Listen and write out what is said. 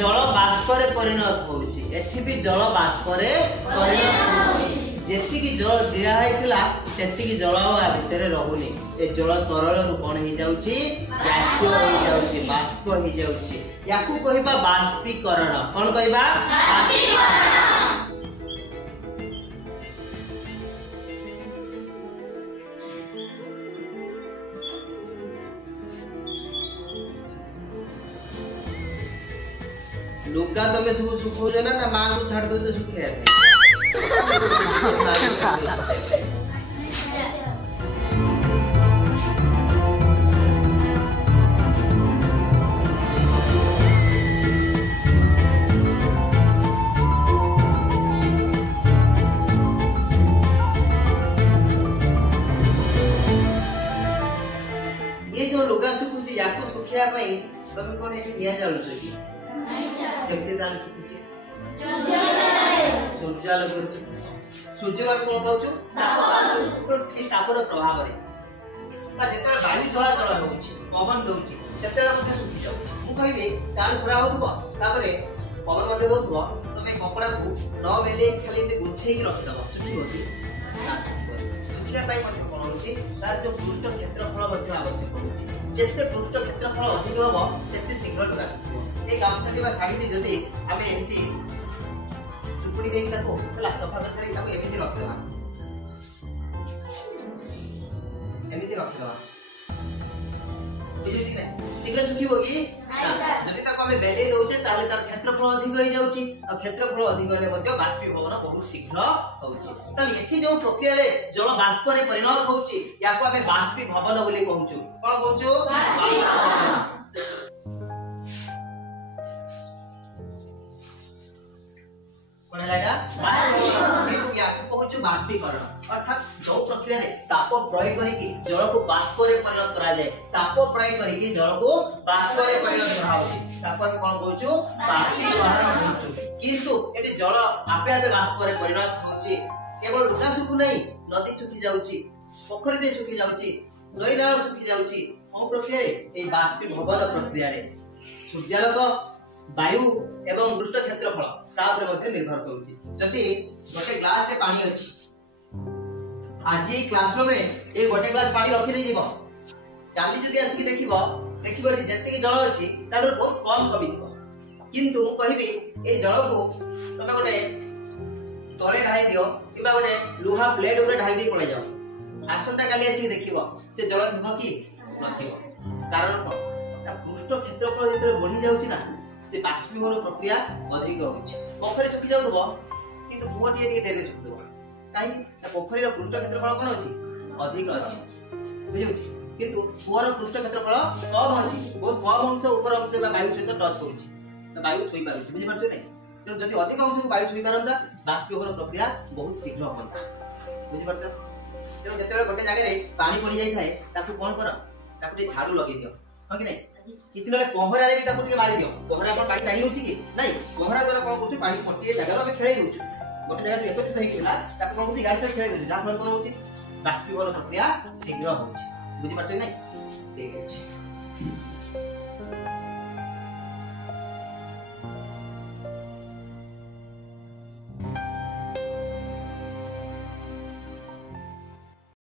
जल बाष्प रे परिणत होउची एठी भी जल बाष्प रे परिणत होउची जेति की जल दिया हैतिला सेति की जल आ भितर रहउनी ए जल तरल रु कोन हे जाउची गैसीय हे जाउची बाष्प हे जाउची याकू कहिबा बाष्पीकरण कोन कहिबा बाष्पीकरण लुगा तमे सब सुखो जना ना मां को छाड़ दो तो सुखे ये जो लुगा सुखुची याको सुखिया पई तमे कोन एठी निया जालुछ की केमते दाल सुखुची सूर्यालो करू सूर्यलो कोन पाउछु ताप पाउछु तो ठीक तापर प्रभाव रे बा जेते वायु चलाचल होउची पवन दउची सेतेला मध्ये सुखी जाउची मु कहिबे काल पुरा होतबो तापरे पवन मध्ये दउतबो तमे कपड़ा को न मेले खाली ने गुछेई के रखि दबो सुखी होती सुखिया पाई मध्ये कोन होउची तार जो पृष्ठ क्षेत्रफल मध्ये आवश्यक होउची जेते पृष्ठ क्षेत्रफल अधिक होबो सेते शीघ्र लुगा ए गामछाटी बा साड़ी जदी आमे एमती चुपड़ी देई ताको हला सफा कर सारी ताको एमिति रखदेबा एमिति रखदेबा बुझिली नै शीघ्र सुखिबो की जदी ताको आमे बेले दउचे ताले तार क्षेत्रफल अधिक होई जाउची आ क्षेत्रफल अधिक होले मध्ये बाष्पीभवन बहुत शीघ्र होउची ताले एठी जो प्रक्रिया रे जल बाष्प रे परिणत होउची याको आमे बाष्पीभवन बोली कहूचू कोन कहूचू बाष्पीभवन कोन लागा बाष्पीभवन किंतु याको कहूचू बाष्पीकरण अर्थात जो प्रक्रिया रे ताप प्रयोग करी कि जल को बाष्प रे परिणत करा जाय ताप प्रयोग करी कि जल को बाष्प रे परिणत करा होची ताको हम कोन कहूचू बाष्पीकरण कहूचू किंतु एटे जल आपे आपे बाष्प रे परिणत होची केवल लुगा सुखु नहीं नदी सुखी जाउची पोखरी रे सुखी जाउची नई नाल सुखी जाउची ओ प्रक्रिया रे ए बाष्पीभवन प्रक्रिया रे सूर्यालोक वायु एवं पृष्ठ क्षेत्रफल ता ऊपर मध्ये निर्भर करूची जति गोटे ग्लास रे पानी अछि आज क्लासरूम रे ए गोटे ग्लास पानी रखि दे जीवो काली जदी आसी देखिबो देखिबो जति जल अछि तार बहुत कम कमी दिबो किंतु मु कहिबी ए जल को तमे गोटे तळे ढाई दियो किबा गोटे लोहा प्लेट ऊपर ढाई दे पळे जाओ आसंता काली आसी देखिबो से जल दिबो की नथिबो कारण पृष्ठ क्षेत्रफल जेते बढ़ी जाउची ना से बाष्पीभवन प्रक्रिया अधिक होउची पोखरी सुखी जाउबो किंतु कुआ टिए डेरे सुखिबो काहे पोखरी रो पृष्ठ क्षेत्रफल कोन अछि अधिक अछि बुझिउची किंतु कुआ रो पृष्ठ क्षेत्रफल कम अछि बहुत कम अंश ऊपर अंश बा वायु सहित टच करूची त वायु छुई पारुची बुझि परछो नै तो जदी अधिक अंश को वायु छुई परंदा बाष्पीभवन प्रक्रिया बहुत शीघ्र होता बुझि परछो तो जते गोटे जगह रे पानी पड़ी जाई थाए ताकू कोन कर ताकू झाड़ू लगे दियो हो कि नै किछि नले पहरा रे भी ताकू के मारी दियो पहरा पर पानी टाणी होची कि नै पहरा द्वारा कोन करछु पानी पटिए जगह रे खेलै दउछु गोटे जगह एकत्रित होइकिला ताकू कोन करछु गाड़ी से खेलै दउछु जा फल कोन होची बाष्पीभवन प्रक्रिया शीघ्र होची बुझि परछो नै ठीक अछि।